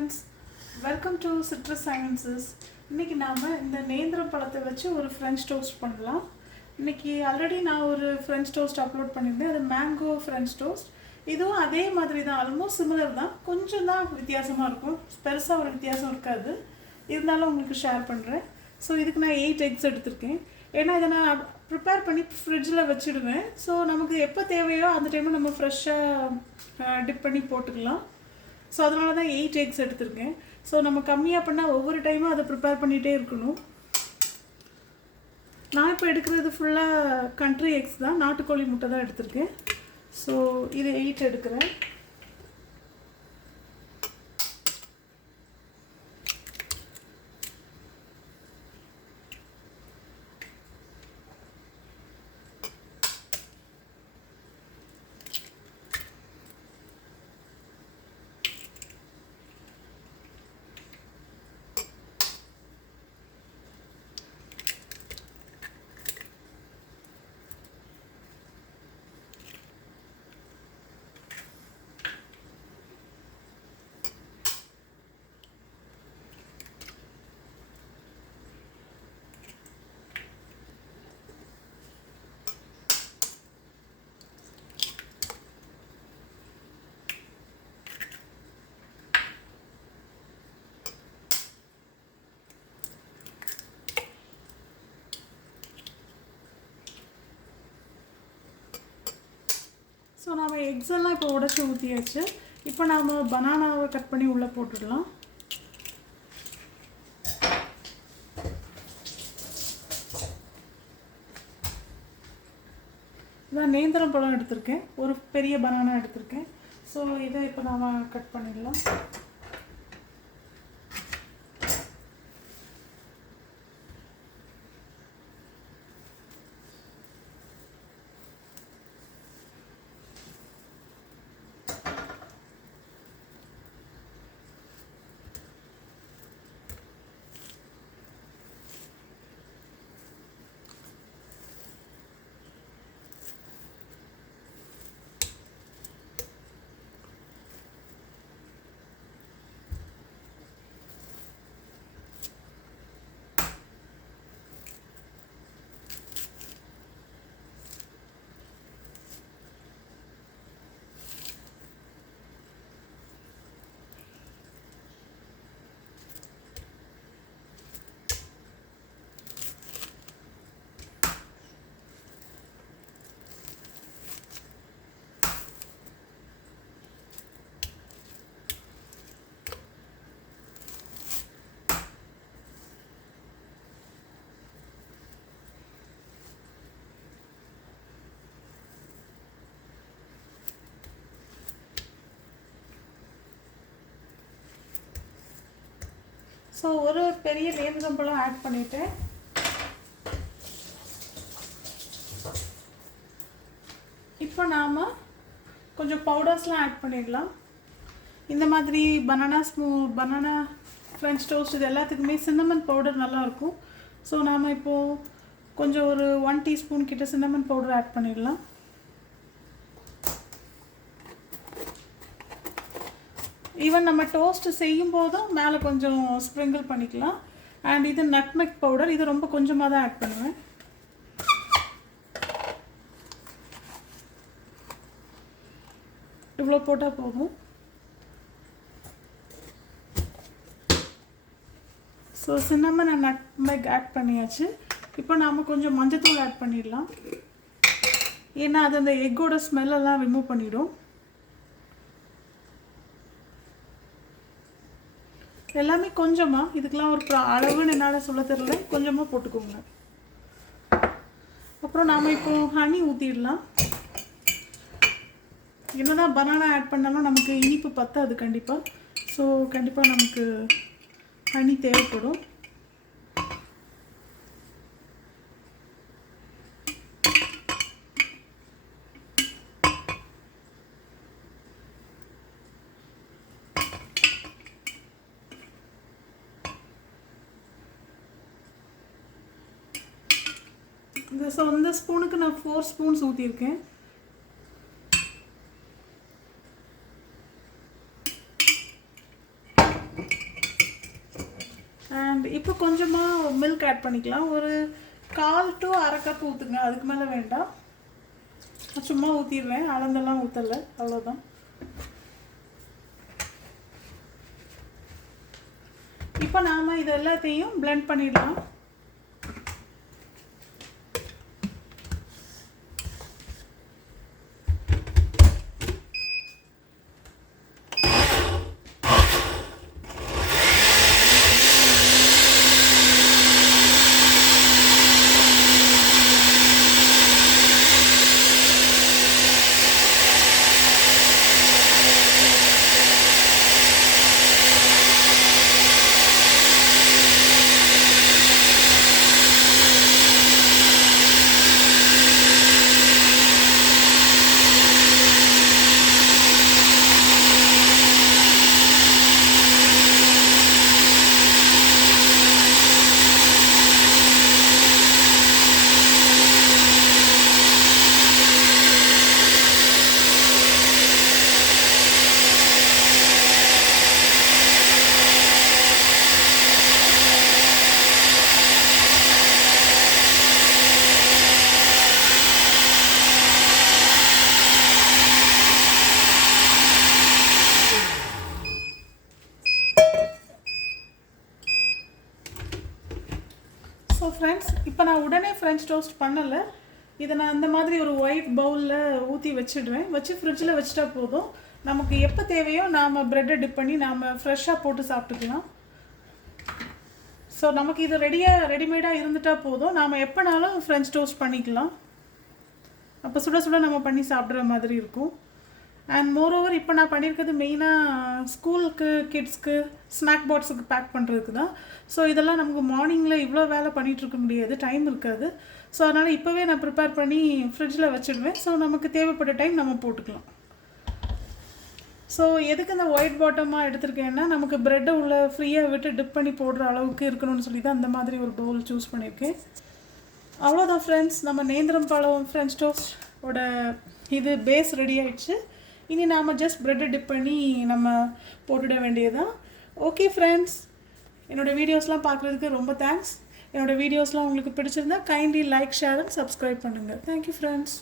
friends, welcome to Citrus Sciences. இன்னைக்கு நாம இந்த நேந்திரம் பழத்தை வச்சு ஒரு ஃப்ரெஞ்ச் டோஸ்ட் பண்ணலாம். இன்னைக்கு ஆல்ரெடி நான் ஒரு ஃப்ரெஞ்ச் டோஸ்ட் அப்லோட் பண்ணியிருந்தேன். அது மேங்கோ ஃப்ரெஞ்ச் டோஸ்ட். இதுவும் அதே மாதிரி தான், ஆல்மோஸ்ட் சிமிலர் தான், கொஞ்சம் தான் வித்தியாசமாக இருக்கும். பெருசாக ஒரு வித்தியாசம் இருக்காது, இருந்தாலும் உங்களுக்கு ஷேர் பண்ணுறேன். ஸோ இதுக்கு நான் 8 eggs எடுத்திருக்கேன். ஏன்னா இதை நான் ப்ரிப்பேர் பண்ணி ஃப்ரிட்ஜில் வச்சுடுவேன். ஸோ நமக்கு எப்போ தேவையோ அந்த டைமில் நம்ம ஃப்ரெஷ்ஷாக டிப் பண்ணி போட்டுக்கலாம். ஸோ அதனால தான் 8 eggs எடுத்திருக்கேன். ஸோ நம்ம கம்மியாக பண்ணால் ஒவ்வொரு டைமும் அதை ப்ரிப்பேர் பண்ணிகிட்டே இருக்கணும். நான் இப்போ எடுக்கிறது ஃபுல்லாக கண்ட்ரி எக்ஸ் தான், நாட்டுக்கோழி முட்டை தான் எடுத்திருக்கேன். ஸோ இது 8 எடுக்கிறேன். ஸோ நம்ம எக்ஸ் எல்லாம் இப்போ உடச்சி ஊற்றியாச்சு. இப்போ நாம் பனானாவை கட் பண்ணி உள்ளே போட்டுடலாம். இதான் நேந்திரம் பழம் எடுத்திருக்கேன், ஒரு பெரிய பனானா எடுத்திருக்கேன். ஸோ இதை இப்போ நாம் கட் பண்ணிடலாம். ஸோ ஒரு பெரிய நேந்திரம்பழம் ஆட் பண்ணிவிட்டேன். இப்போ நாம் கொஞ்சம் பவுடர்ஸ்லாம் ஆட் பண்ணிடலாம். இந்த மாதிரி பனானா ஃப்ரெஞ்ச் டோஸ்ட் இது எல்லாத்துக்குமே சின்னமன் பவுடர் நல்லாயிருக்கும். ஸோ நாம் இப்போது கொஞ்சம் ஒரு 1 teaspoon கிட்ட சின்னமன் பவுடர் ஆட் பண்ணிடலாம். ஈவன் நம்ம டோஸ்ட் செய்யும் போதும் மேலே கொஞ்சம் ஸ்ப்ரிங்கிள் பண்ணிக்கலாம். அண்ட் இது நட்மெக் பவுடர், இது ரொம்ப கொஞ்சமாக தான் ஆட் பண்ணுவேன். இவ்வளோ போட்டால் போதும். So cinnamon and nutmeg add பண்ணியாச்சு. இப்போ நாம் கொஞ்சம் மஞ்சத்தூள் ஆட் பண்ணிடலாம். ஏன்னா அது அந்த எக்கோட ஸ்மெல்லெல்லாம் ரிமூவ் பண்ணிடும். எல்லாமே கொஞ்சமாக, இதுக்கெலாம் ஒரு அளவுன்னு என்னால் சொல்ல தெரியல, கொஞ்சமாக போட்டுக்கோங்க. அப்புறம் நாம் இப்போ ஹனி ஊற்றிடலாம். என்னதான் பனானா ஆட் பண்ணாலும் நமக்கு இனிப்பு பத்தாது கண்டிப்பாக. ஸோ கண்டிப்பாக நமக்கு ஹனி தேவைப்படும். இந்த ஸ்பூனுக்கு நான் 4 ஸ்பூன்ஸ் ஊற்றிருக்கேன். அண்ட் இப்போ கொஞ்சமாக மில்க் ஆட் பண்ணிக்கலாம். ஒரு 1/4 to 1/2 கப் ஊற்றுங்க, அதுக்கு மேலே வேண்டாம். சும்மா ஊற்றிடுறேன், அளந்தெல்லாம் ஊற்றலை, அவ்வளோதான். இப்போ நாம் இது எல்லாத்தையும் blend பண்ணிடலாம். ஸோ ஃப்ரெண்ட்ஸ், இப்போ நான் உடனே ஃப்ரெஞ்ச் டோஸ்ட் பண்ணலை. இதை நான் அந்த மாதிரி ஒரு ஒயிட் பவுலில் ஊற்றி வச்சிடுவேன். வச்சு ஃப்ரிட்ஜில் வச்சுட்டா போதும். நமக்கு எப்போ தேவையோ நாம் ப்ரெட்டை டிப் பண்ணி நாம் ஃப்ரெஷ்ஷாக போட்டு சாப்பிட்டுக்கலாம். ஸோ நமக்கு இது ரெடிமேடாக இருந்துட்டால் போதும். நாம் எப்போனாலும் ஃப்ரெஞ்ச் டோஸ்ட் பண்ணிக்கலாம். அப்போ சுட சுட நம்ம பண்ணி சாப்பிட்ற மாதிரி இருக்கும். அண்ட் மோரோவர் இப்போ நான் பண்ணியிருக்கிறது மெயினாக ஸ்கூலுக்கு கிட்ஸ்க்கு ஸ்நாக் பாக்ஸுக்கு பேக் பண்ணுறதுக்கு தான். ஸோ இதெல்லாம் நமக்கு மார்னிங்கில் இவ்வளோ வேலை பண்ணிகிட்ருக்க முடியாது, டைம் இருக்காது. ஸோ அதனால் இப்போவே நான் ப்ரிப்பேர் பண்ணி ஃப்ரிட்ஜில் வச்சுடுவேன். ஸோ நமக்கு தேவைப்பட்ட டைம் நம்ம போட்டுக்கலாம். ஸோ எதுக்கு இந்த ஒயிட் பாட்டமாக எடுத்திருக்கேன்னா, நமக்கு ப்ரெட்டை உள்ள ஃப்ரீயாக விட்டு டிப் பண்ணி போடுற அளவுக்கு இருக்கணும்னு சொல்லி தான் அந்த மாதிரி ஒரு பவுல் சூஸ் பண்ணியிருக்கேன். அவ்வளோதான் ஃப்ரெண்ட்ஸ், நம்ம நேந்திரம் பழம் ஃப்ரெஞ்ச் டோஸ்டோட இது பேஸ் ரெடி ஆகிடுச்சு. இனி நாம் ஜஸ்ட் ப்ரெட்டை டிப் பண்ணி நம்ம போட்டுட வேண்டியதுதான். ஓகே ஃப்ரெண்ட்ஸ், என்னோடய வீடியோஸ்லாம் பார்க்குறதுக்கு ரொம்ப தேங்க்ஸ். என்னோடய வீடியோஸ்லாம் உங்களுக்கு பிடிச்சிருந்தா kindly like, share and subscribe பண்ணுங்கள். Thank you friends.